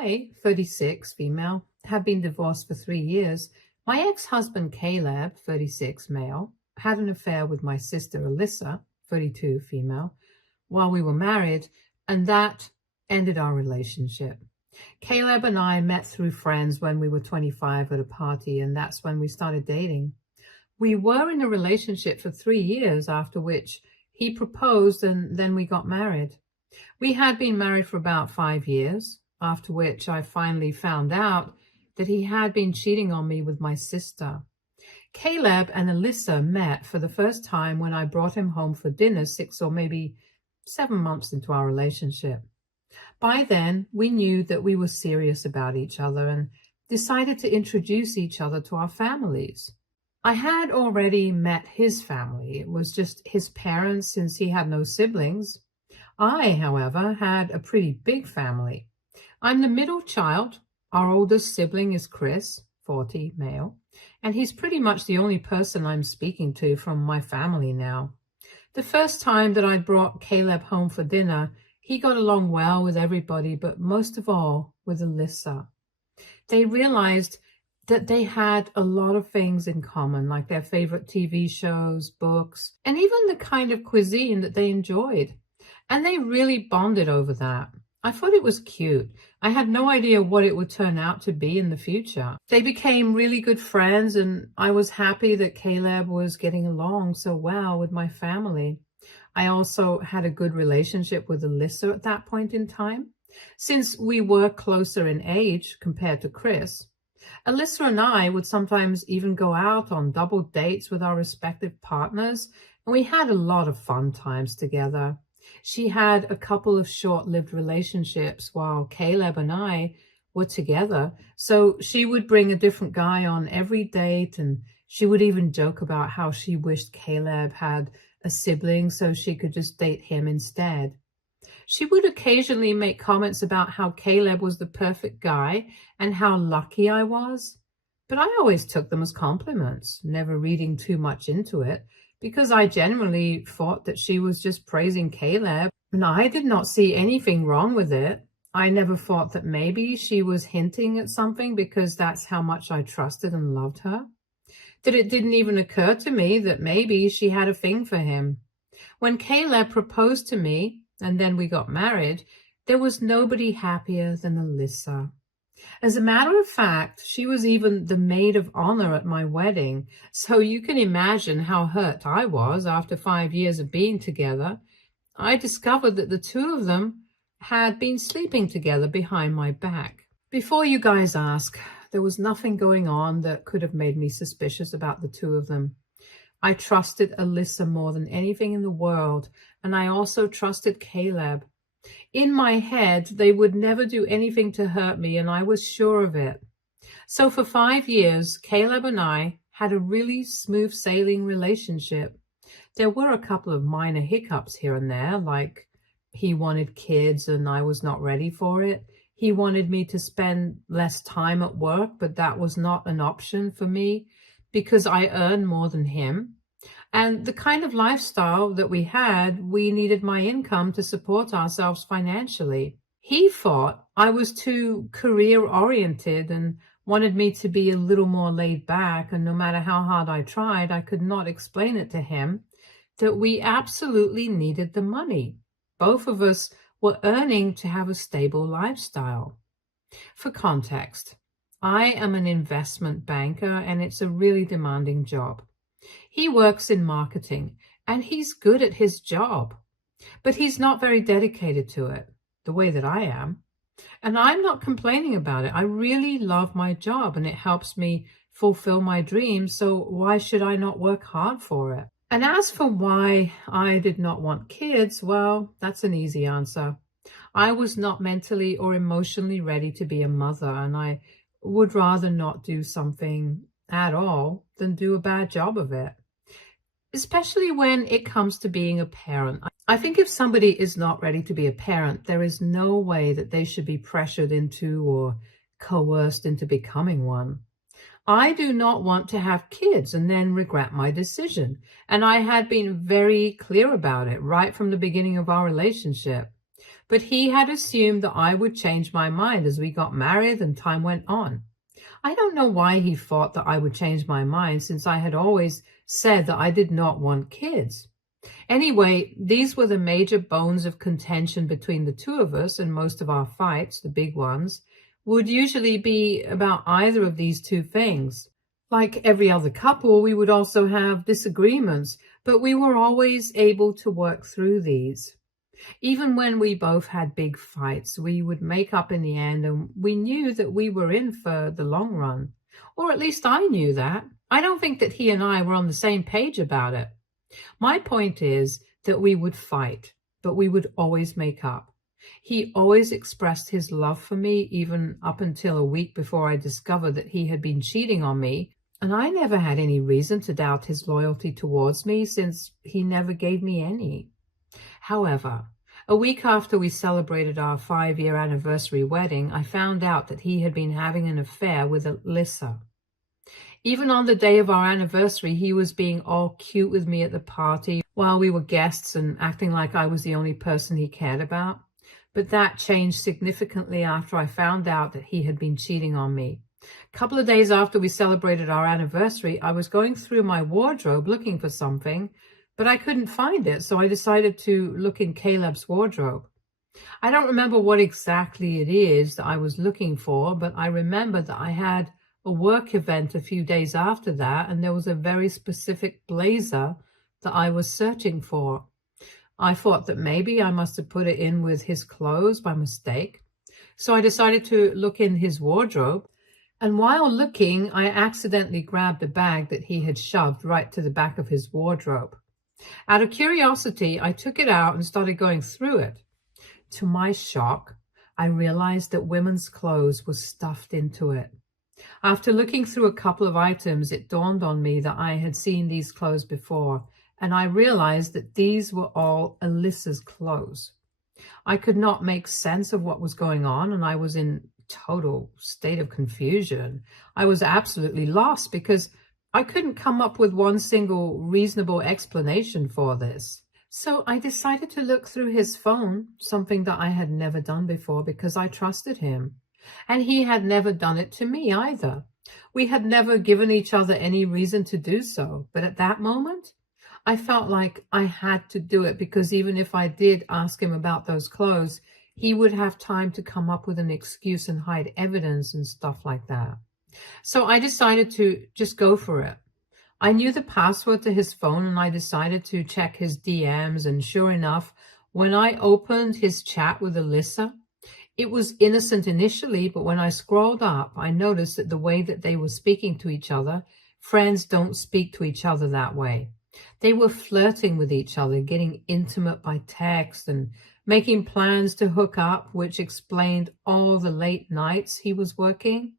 I, 36, female, have been divorced for 3 years. My ex-husband, Caleb, 36, male, had an affair with my sister, Alyssa, 32, female, while we were married, and that ended our relationship. Caleb and I met through friends when we were 25 at a party, and that's when we started dating. We were in a relationship for 3 years, after which he proposed and then we got married. We had been married for about 5 years, after which I finally found out that he had been cheating on me with my sister. Caleb and Alyssa met for the first time when I brought him home for dinner 6 or maybe 7 months into our relationship. By then, we knew that we were serious about each other and decided to introduce each other to our families. I had already met his family. It was just his parents since he had no siblings. I, however, had a pretty big family. I'm the middle child. Our oldest sibling is Chris, 40, male, and he's pretty much the only person I'm speaking to from my family now. The first time that I brought Caleb home for dinner, he got along well with everybody, but most of all with Alyssa. They realized that they had a lot of things in common, like their favorite TV shows, books, and even the kind of cuisine that they enjoyed. And they really bonded over that. I thought it was cute. I had no idea what it would turn out to be in the future. They became really good friends, and I was happy that Caleb was getting along so well with my family. I also had a good relationship with Alyssa at that point in time, since we were closer in age compared to Chris. Alyssa and I would sometimes even go out on double dates with our respective partners, and we had a lot of fun times together. She had a couple of short-lived relationships while Caleb and I were together, so she would bring a different guy on every date, and she would even joke about how she wished Caleb had a sibling so she could just date him instead. She would occasionally make comments about how Caleb was the perfect guy and how lucky I was, but I always took them as compliments, never reading too much into it, because I genuinely thought that she was just praising Caleb, and I did not see anything wrong with it. I never thought that maybe she was hinting at something because that's how much I trusted and loved her. That it didn't even occur to me that maybe she had a thing for him. When Caleb proposed to me, and then we got married, there was nobody happier than Alyssa. As a matter of fact, she was even the maid of honor at my wedding, so you can imagine how hurt I was after 5 years of being together. I discovered that the two of them had been sleeping together behind my back. Before you guys ask, there was nothing going on that could have made me suspicious about the two of them. I trusted Alyssa more than anything in the world, and I also trusted Caleb. In my head, they would never do anything to hurt me, and I was sure of it. So for 5 years, Caleb and I had a really smooth sailing relationship. There were a couple of minor hiccups here and there, like he wanted kids and I was not ready for it. He wanted me to spend less time at work, but that was not an option for me because I earned more than him. And the kind of lifestyle that we had, we needed my income to support ourselves financially. He thought I was too career-oriented and wanted me to be a little more laid back, and no matter how hard I tried, I could not explain it to him that we absolutely needed the money. Both of us were earning to have a stable lifestyle. For context, I am an investment banker, and it's a really demanding job. He works in marketing, and he's good at his job, but he's not very dedicated to it, the way that I am. And I'm not complaining about it. I really love my job, and it helps me fulfill my dreams, so why should I not work hard for it? And as for why I did not want kids, well, that's an easy answer. I was not mentally or emotionally ready to be a mother, and I would rather not do something at all than do a bad job of it, especially when it comes to being a parent. I think if somebody is not ready to be a parent, there is no way that they should be pressured into or coerced into becoming one. I do not want to have kids and then regret my decision, and I had been very clear about it right from the beginning of our relationship. but he had assumed that I would change my mind as we got married and time went on. I don't know why he thought that I would change my mind, since I had always said that I did not want kids. Anyway, these were the major bones of contention between the two of us, and most of our fights, the big ones, would usually be about either of these two things. Like every other couple, we would also have disagreements, but we were always able to work through these. Even when we both had big fights, we would make up in the end, and we knew that we were in for the long run. Or at least I knew that. I don't think that he and I were on the same page about it. My point is that we would fight, but we would always make up. He always expressed his love for me, even up until a week before I discovered that he had been cheating on me, and I never had any reason to doubt his loyalty towards me, since he never gave me any. However, a week after we celebrated our 5-year anniversary wedding, I found out that he had been having an affair with Alyssa. Even on the day of our anniversary, he was being all cute with me at the party while we were guests and acting like I was the only person he cared about. But that changed significantly after I found out that he had been cheating on me. A couple of days after we celebrated our anniversary, I was going through my wardrobe looking for something, but I couldn't find it, so I decided to look in Caleb's wardrobe. I don't remember what exactly it is that I was looking for, but I remember that I had a work event a few days after that, and there was a very specific blazer that I was searching for. I thought that maybe I must have put it in with his clothes by mistake. So I decided to look in his wardrobe, and while looking, I accidentally grabbed a bag that he had shoved right to the back of his wardrobe. Out of curiosity, I took it out and started going through it. To my shock, I realized that women's clothes were stuffed into it. After looking through a couple of items, it dawned on me that I had seen these clothes before, and I realized that these were all Alyssa's clothes. I could not make sense of what was going on, and I was in total state of confusion. I was absolutely lost because I couldn't come up with one single reasonable explanation for this. So I decided to look through his phone, something that I had never done before because I trusted him. And he had never done it to me either. We had never given each other any reason to do so. But at that moment, I felt like I had to do it, because even if I did ask him about those clothes, he would have time to come up with an excuse and hide evidence and stuff like that. So I decided to just go for it. I knew the password to his phone, and I decided to check his DMs, and sure enough, when I opened his chat with Alyssa, it was innocent initially, but when I scrolled up, I noticed that the way that they were speaking to each other, friends don't speak to each other that way. They were flirting with each other, getting intimate by text, and making plans to hook up, which explained all the late nights he was working.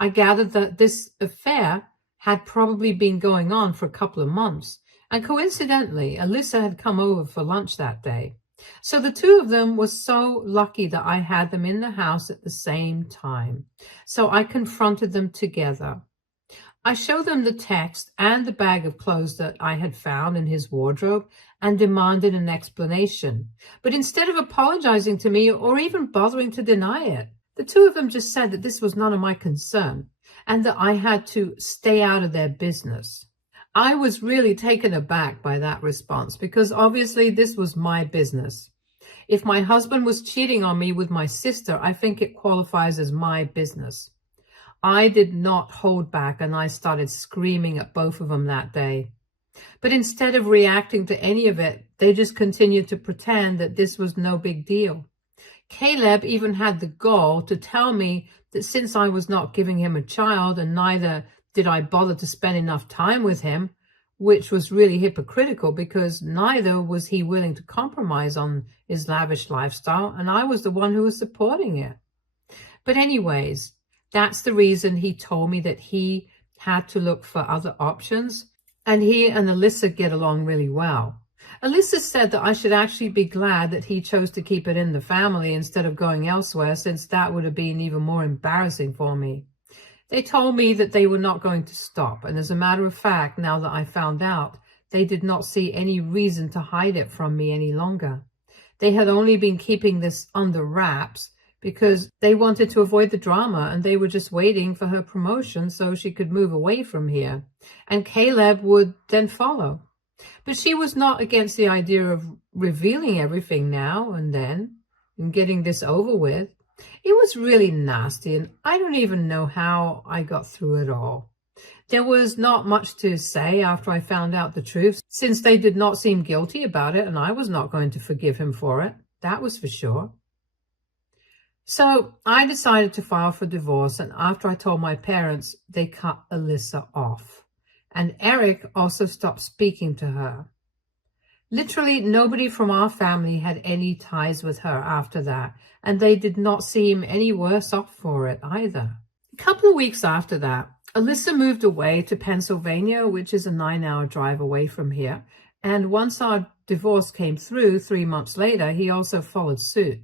I gathered that this affair had probably been going on for a couple of months, and coincidentally, Alyssa had come over for lunch that day. So the two of them were so lucky that I had them in the house at the same time. So I confronted them together. I showed them the text and the bag of clothes that I had found in his wardrobe and demanded an explanation. But instead of apologizing to me or even bothering to deny it, the two of them just said that this was none of my concern and that I had to stay out of their business. I was really taken aback by that response, because obviously this was my business. If my husband was cheating on me with my sister, I think it qualifies as my business. I did not hold back, and I started screaming at both of them that day. But instead of reacting to any of it, they just continued to pretend that this was no big deal. Caleb even had the gall to tell me that since I was not giving him a child, and neither did I bother to spend enough time with him, which was really hypocritical because neither was he willing to compromise on his lavish lifestyle, and I was the one who was supporting it. But anyways, that's the reason he told me that he had to look for other options, and he and Alyssa get along really well. Alyssa said that I should actually be glad that he chose to keep it in the family instead of going elsewhere, since that would have been even more embarrassing for me. They told me that they were not going to stop, and as a matter of fact, now that I found out, they did not see any reason to hide it from me any longer. They had only been keeping this under wraps because they wanted to avoid the drama, and they were just waiting for her promotion so she could move away from here, and Caleb would then follow. But she was not against the idea of revealing everything now and then and getting this over with. It was really nasty, and I don't even know how I got through it all. There was not much to say after I found out the truth, since they did not seem guilty about it, and I was not going to forgive him for it. That was for sure. So I decided to file for divorce, and after I told my parents, they cut Alyssa off. And Eric also stopped speaking to her. Literally nobody from our family had any ties with her after that, and they did not seem any worse off for it either. A couple of weeks after that, Alyssa moved away to Pennsylvania, which is a 9-hour drive away from here. And once our divorce came through 3 months later, he also followed suit.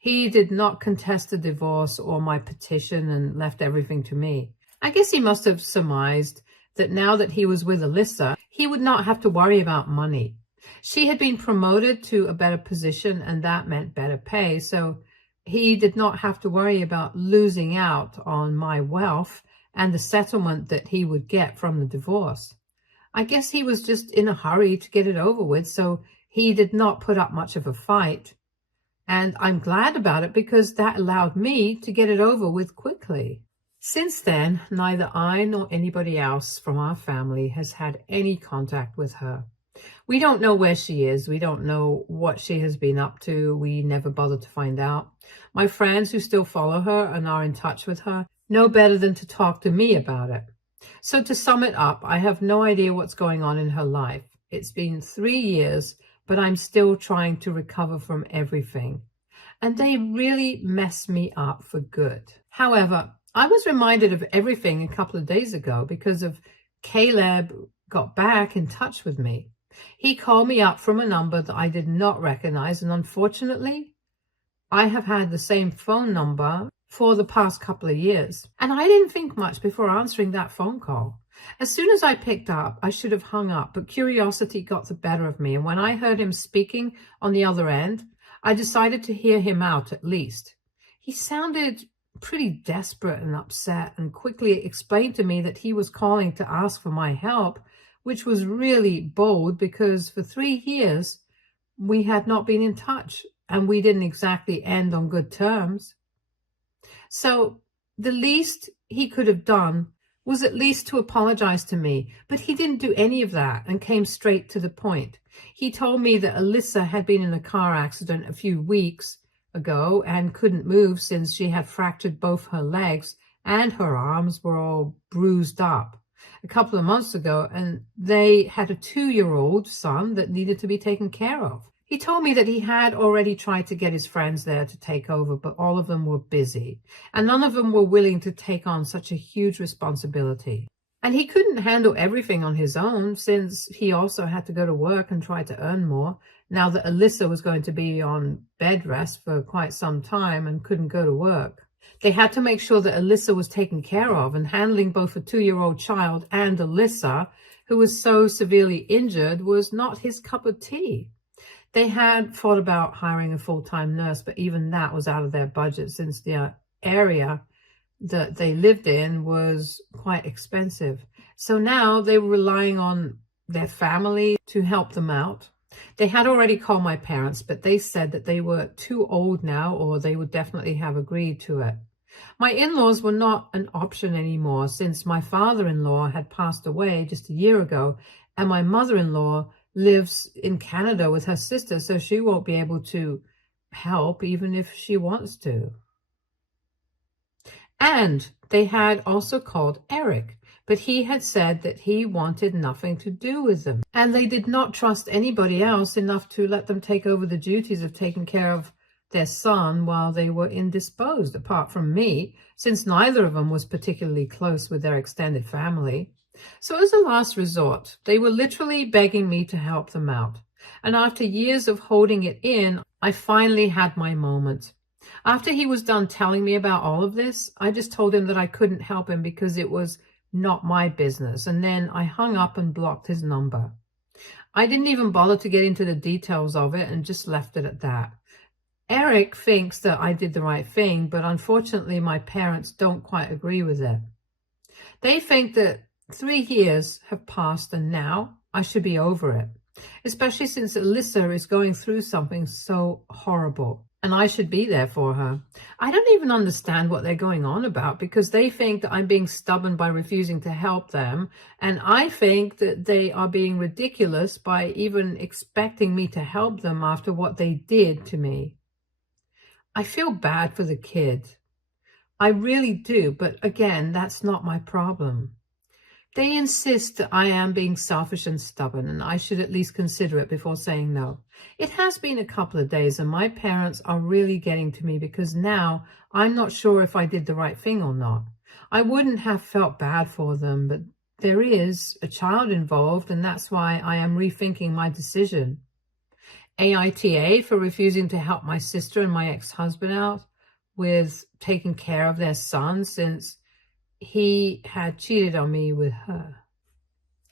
He did not contest the divorce or my petition and left everything to me. I guess he must have surmised that now that he was with Alyssa, he would not have to worry about money. She had been promoted to a better position, and that meant better pay, so he did not have to worry about losing out on my wealth and the settlement that he would get from the divorce. I guess he was just in a hurry to get it over with, so he did not put up much of a fight. And I'm glad about it because that allowed me to get it over with quickly. Since then, neither I nor anybody else from our family has had any contact with her. We don't know where she is. We don't know what she has been up to. We never bothered to find out. My friends who still follow her and are in touch with her know better than to talk to me about it. So to sum it up, I have no idea what's going on in her life. It's been 3 years, but I'm still trying to recover from everything. And they really messed me up for good. However, I was reminded of everything a couple of days ago because of Caleb got back in touch with me. He called me up from a number that I did not recognize, and unfortunately, I have had the same phone number for the past couple of years. And I didn't think much before answering that phone call. As soon as I picked up, I should have hung up, but curiosity got the better of me. And when I heard him speaking on the other end, I decided to hear him out at least. He sounded pretty desperate and upset, and quickly explained to me that he was calling to ask for my help, which was really bold because for 3 years we had not been in touch and we didn't exactly end on good terms. So the least he could have done was at least to apologize to me, but he didn't do any of that and came straight to the point. He told me that Alyssa had been in a car accident a few weeks ago and couldn't move since she had fractured both her legs and her arms were all bruised up a couple of months ago, and they had a 2-year-old son that needed to be taken care of. He told me that he had already tried to get his friends there to take over, but all of them were busy, and none of them were willing to take on such a huge responsibility. And he couldn't handle everything on his own, since he also had to go to work and try to earn more, now that Alyssa was going to be on bed rest for quite some time and couldn't go to work. They had to make sure that Alyssa was taken care of, and handling both a 2-year-old child and Alyssa, who was so severely injured, was not his cup of tea. They had thought about hiring a full-time nurse, but even that was out of their budget since the area that they lived in was quite expensive. So now they were relying on their family to help them out. They had already called my parents, but they said that they were too old now, or they would definitely have agreed to it. My in-laws were not an option anymore since my father-in-law had passed away just a year ago, and my mother-in-law lives in Canada with her sister, so she won't be able to help even if she wants to. And they had also called Eric, but he had said that he wanted nothing to do with them, and they did not trust anybody else enough to let them take over the duties of taking care of their son while they were indisposed, apart from me, since neither of them was particularly close with their extended family. So as a last resort, they were literally begging me to help them out. And after years of holding it in, I finally had my moment. After he was done telling me about all of this, I just told him that I couldn't help him because it was not my business. And then I hung up and blocked his number. I didn't even bother to get into the details of it and just left it at that. Eric thinks that I did the right thing, but unfortunately my parents don't quite agree with it. They think that 3 years have passed and now I should be over it, especially since Alyssa is going through something so horrible and I should be there for her. I don't even understand what they're going on about because they think that I'm being stubborn by refusing to help them, and I think that they are being ridiculous by even expecting me to help them after what they did to me. I feel bad for the kid. I really do, but again, that's not my problem. They insist that I am being selfish and stubborn, and I should at least consider it before saying no. It has been a couple of days, and my parents are really getting to me because now I'm not sure if I did the right thing or not. I wouldn't have felt bad for them, but there is a child involved, and that's why I am rethinking my decision. AITA for refusing to help my sister and my ex-husband out with taking care of their son since he had cheated on me with her.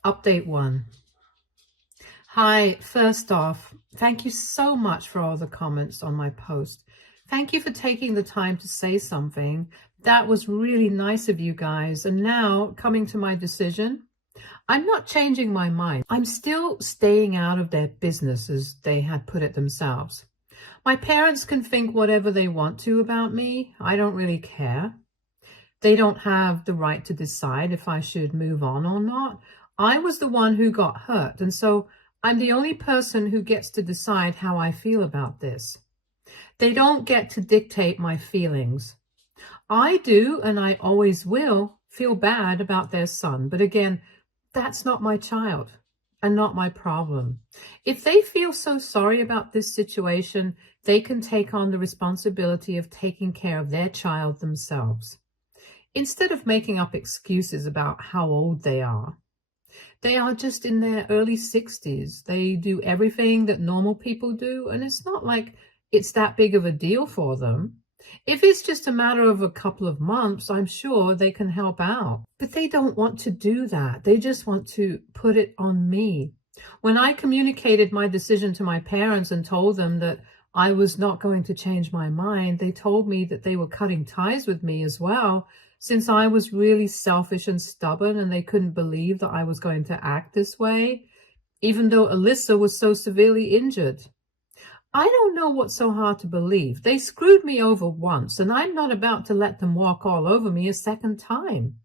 Update 1. Hi, first off, thank you so much for all the comments on my post. Thank you for taking the time to say something. That was really nice of you guys. And now, coming to my decision, I'm not changing my mind. I'm still staying out of their business, as they had put it themselves. My parents can think whatever they want to about me. I don't really care. They don't have the right to decide if I should move on or not. I was the one who got hurt, and so I'm the only person who gets to decide how I feel about this. They don't get to dictate my feelings. I do, and I always will, feel bad about their son. But again, that's not my child and not my problem. If they feel so sorry about this situation, they can take on the responsibility of taking care of their child themselves. Instead of making up excuses about how old they are just in their early 60s. They do everything that normal people do, and it's not like it's that big of a deal for them. If it's just a matter of a couple of months, I'm sure they can help out. But they don't want to do that. They just want to put it on me. When I communicated my decision to my parents and told them that I was not going to change my mind, they told me that they were cutting ties with me as well, since I was really selfish and stubborn and they couldn't believe that I was going to act this way, even though Alyssa was so severely injured. I don't know what's so hard to believe. They screwed me over once, and I'm not about to let them walk all over me a second time.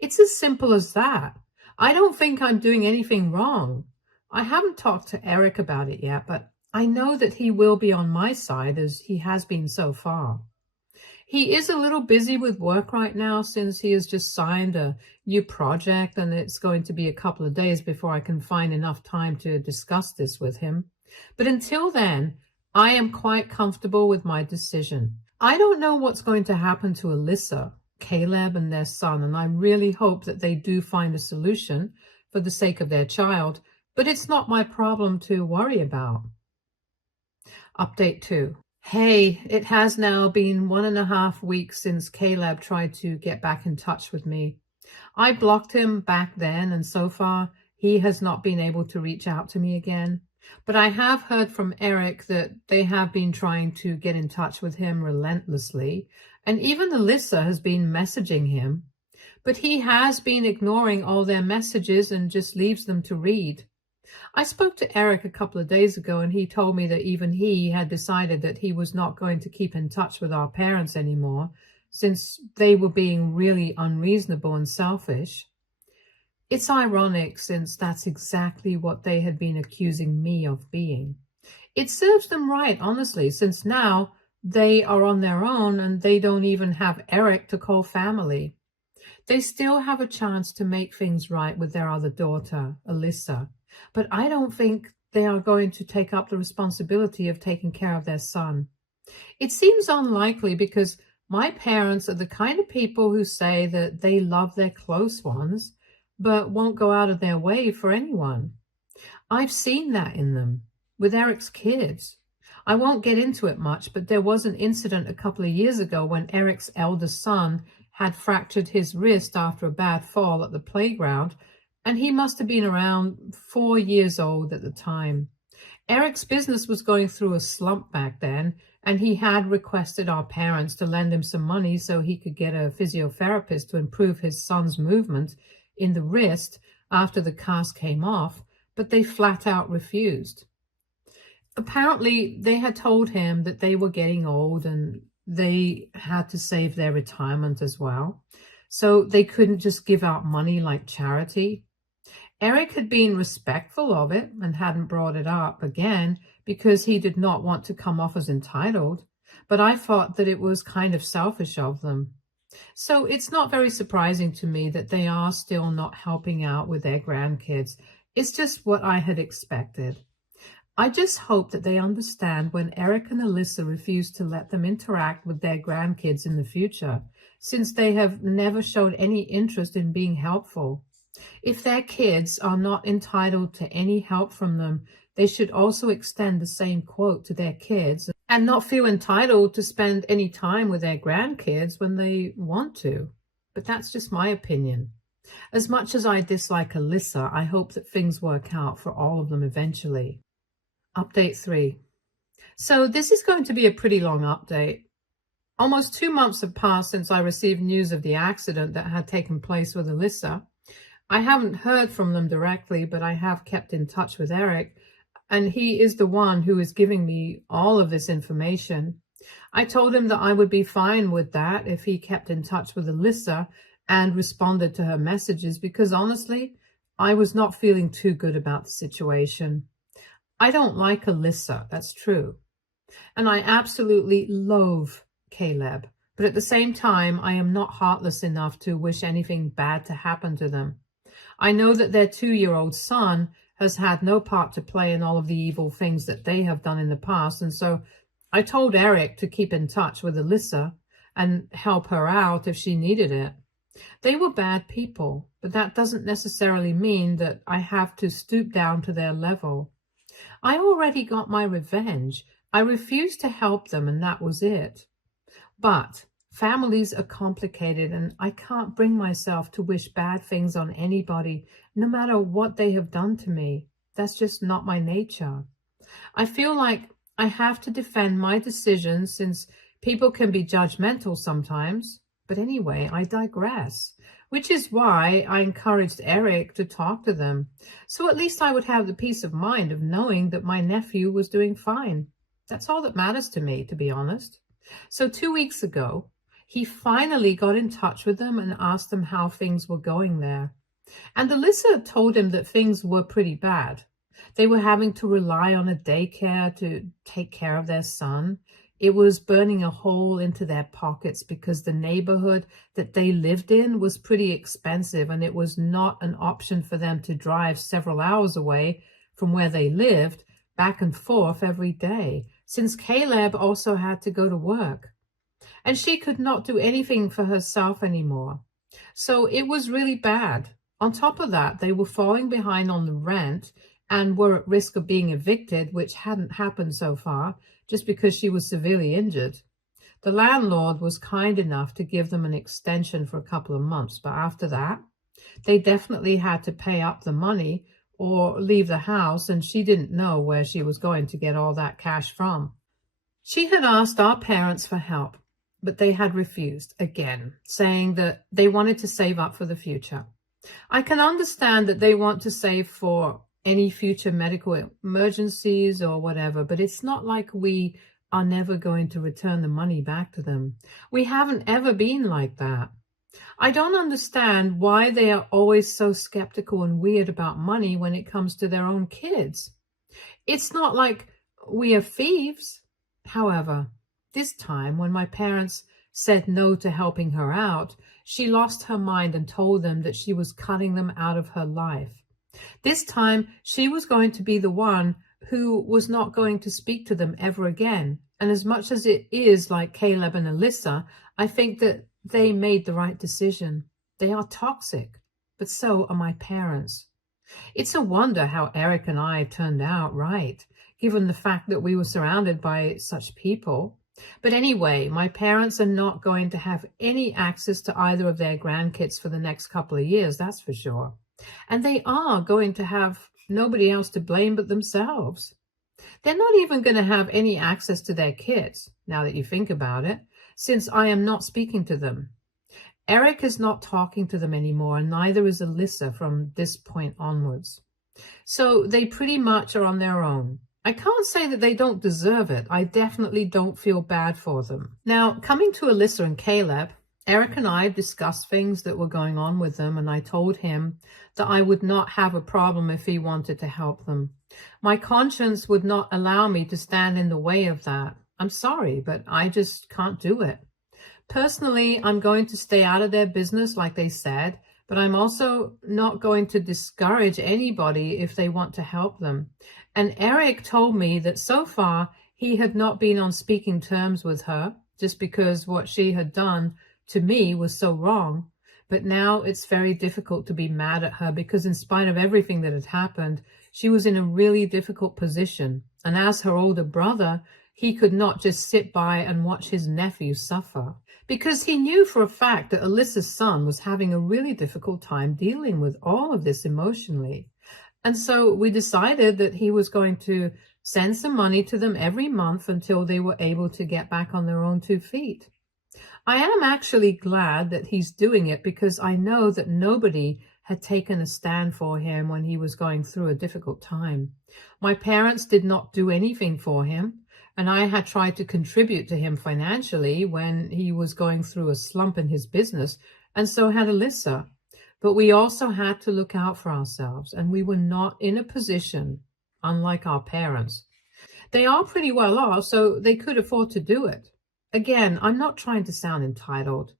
It's as simple as that. I don't think I'm doing anything wrong. I haven't talked to Eric about it yet, but I know that he will be on my side as he has been so far. He is a little busy with work right now since he has just signed a new project, and it's going to be a couple of days before I can find enough time to discuss this with him. But until then, I am quite comfortable with my decision. I don't know what's going to happen to Alyssa, Caleb, and their son, and I really hope that they do find a solution for the sake of their child, but it's not my problem to worry about. Update 2. Hey, it has now been 1.5 weeks since Caleb tried to get back in touch with me. I blocked him back then, and so far he has not been able to reach out to me again. But I have heard from Eric that they have been trying to get in touch with him relentlessly, and even Alyssa has been messaging him. But he has been ignoring all their messages and just leaves them to read. I spoke to Eric a couple of days ago, and he told me that even he had decided that he was not going to keep in touch with our parents anymore, since they were being really unreasonable and selfish. It's ironic, since that's exactly what they had been accusing me of being. It serves them right, honestly, since now they are on their own and they don't even have Eric to call family. They still have a chance to make things right with their other daughter, Alyssa, but I don't think they are going to take up the responsibility of taking care of their son. It seems unlikely because my parents are the kind of people who say that they love their close ones, but won't go out of their way for anyone. I've seen that in them, with Eric's kids. I won't get into it much, but there was an incident a couple of years ago when Eric's eldest son had fractured his wrist after a bad fall at the playground, and he must have been around 4 years old at the time. Eric's business was going through a slump back then, and he had requested our parents to lend him some money so he could get a physiotherapist to improve his son's movement in the wrist after the cast came off, but they flat out refused. Apparently, they had told him that they were getting old and they had to save their retirement as well, so they couldn't just give out money like charity. Eric had been respectful of it and hadn't brought it up again because he did not want to come off as entitled, but I thought that it was kind of selfish of them. So it's not very surprising to me that they are still not helping out with their grandkids. It's just what I had expected. I just hope that they understand when Eric and Alyssa refuse to let them interact with their grandkids in the future, since they have never showed any interest in being helpful. If their kids are not entitled to any help from them, they should also extend the same quote to their kids and not feel entitled to spend any time with their grandkids when they want to. But that's just my opinion. As much as I dislike Alyssa, I hope that things work out for all of them eventually. Update 3. So this is going to be a pretty long update. Almost 2 months have passed since I received news of the accident that had taken place with Alyssa. I haven't heard from them directly, but I have kept in touch with Eric, and he is the one who is giving me all of this information. I told him that I would be fine with that if he kept in touch with Alyssa and responded to her messages, because honestly, I was not feeling too good about the situation. I don't like Alyssa, that's true. And I absolutely loathe Caleb, but at the same time, I am not heartless enough to wish anything bad to happen to them. I know that their 2-year-old son has had no part to play in all of the evil things that they have done in the past, and so I told Eric to keep in touch with Alyssa and help her out if she needed it. They were bad people, but that doesn't necessarily mean that I have to stoop down to their level. I already got my revenge. I refused to help them, and that was it. But families are complicated, and I can't bring myself to wish bad things on anybody, no matter what they have done to me. That's just not my nature. I feel like I have to defend my decisions since people can be judgmental sometimes. But anyway, I digress, which is why I encouraged Eric to talk to them. So at least I would have the peace of mind of knowing that my nephew was doing fine. That's all that matters to me, to be honest. So 2 weeks ago, he finally got in touch with them and asked them how things were going there. And Alyssa told him that things were pretty bad. They were having to rely on a daycare to take care of their son. It was burning a hole into their pockets because the neighborhood that they lived in was pretty expensive, and it was not an option for them to drive several hours away from where they lived back and forth every day, since Caleb also had to go to work. And she could not do anything for herself anymore. So it was really bad. On top of that, they were falling behind on the rent and were at risk of being evicted, which hadn't happened so far, just because she was severely injured. The landlord was kind enough to give them an extension for a couple of months, but after that, they definitely had to pay up the money or leave the house, and she didn't know where she was going to get all that cash from. She had asked our parents for help, but they had refused again, saying that they wanted to save up for the future. I can understand that they want to save for any future medical emergencies or whatever, but it's not like we are never going to return the money back to them. We haven't ever been like that. I don't understand why they are always so skeptical and weird about money when it comes to their own kids. It's not like we are thieves. However, this time when my parents said no to helping her out, she lost her mind and told them that she was cutting them out of her life. This time, she was going to be the one who was not going to speak to them ever again. And as much as it is like Caleb and Alyssa, I think that they made the right decision. They are toxic, but so are my parents. It's a wonder how Eric and I turned out right, given the fact that we were surrounded by such people. But anyway, my parents are not going to have any access to either of their grandkids for the next couple of years, that's for sure. And they are going to have nobody else to blame but themselves. They're not even going to have any access to their kids, now that you think about it, since I am not speaking to them. Eric is not talking to them anymore, and neither is Alyssa from this point onwards. So they pretty much are on their own. I can't say that they don't deserve it. I definitely don't feel bad for them. Now, coming to Alyssa and Caleb, Eric and I discussed things that were going on with them, and I told him that I would not have a problem if he wanted to help them. My conscience would not allow me to stand in the way of that. I'm sorry, but I just can't do it. Personally, I'm going to stay out of their business like they said, but I'm also not going to discourage anybody if they want to help them. And Eric told me that so far he had not been on speaking terms with her just because what she had done to me was so wrong. But now it's very difficult to be mad at her because in spite of everything that had happened, she was in a really difficult position. And as her older brother, he could not just sit by and watch his nephew suffer, because he knew for a fact that Alyssa's son was having a really difficult time dealing with all of this emotionally. And so we decided that he was going to send some money to them every month until they were able to get back on their own 2 feet. I am actually glad that he's doing it because I know that nobody had taken a stand for him when he was going through a difficult time. My parents did not do anything for him, and I had tried to contribute to him financially when he was going through a slump in his business, and so had Alyssa. But we also had to look out for ourselves, and we were not in a position, unlike our parents. They are pretty well off, so they could afford to do it. Again, I'm not trying to sound entitled,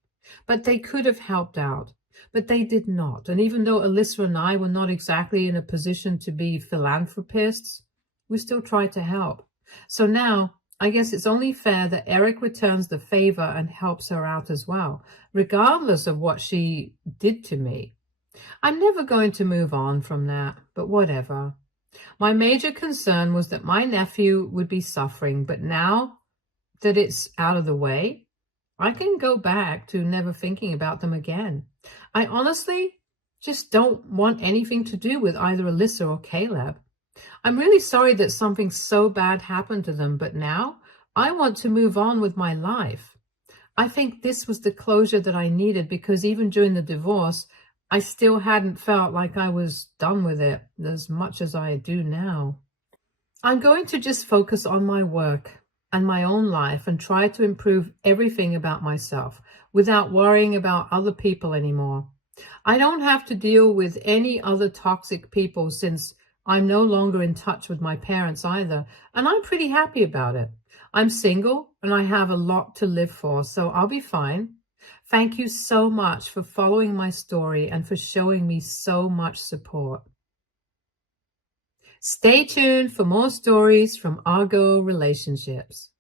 but they could have helped out, but they did not. And even though Alyssa and I were not exactly in a position to be philanthropists, we still tried to help. So now, I guess it's only fair that Eric returns the favor and helps her out as well, regardless of what she did to me. I'm never going to move on from that, but whatever. My major concern was that my nephew would be suffering, but now that it's out of the way, I can go back to never thinking about them again. I honestly just don't want anything to do with either Alyssa or Caleb. I'm really sorry that something so bad happened to them, but now I want to move on with my life. I think this was the closure that I needed because even during the divorce, I still hadn't felt like I was done with it as much as I do now. I'm going to just focus on my work and my own life and try to improve everything about myself without worrying about other people anymore. I don't have to deal with any other toxic people since I'm no longer in touch with my parents either, and I'm pretty happy about it. I'm single and I have a lot to live for, so I'll be fine. Thank you so much for following my story and for showing me so much support. Stay tuned for more stories from Argo Relationships.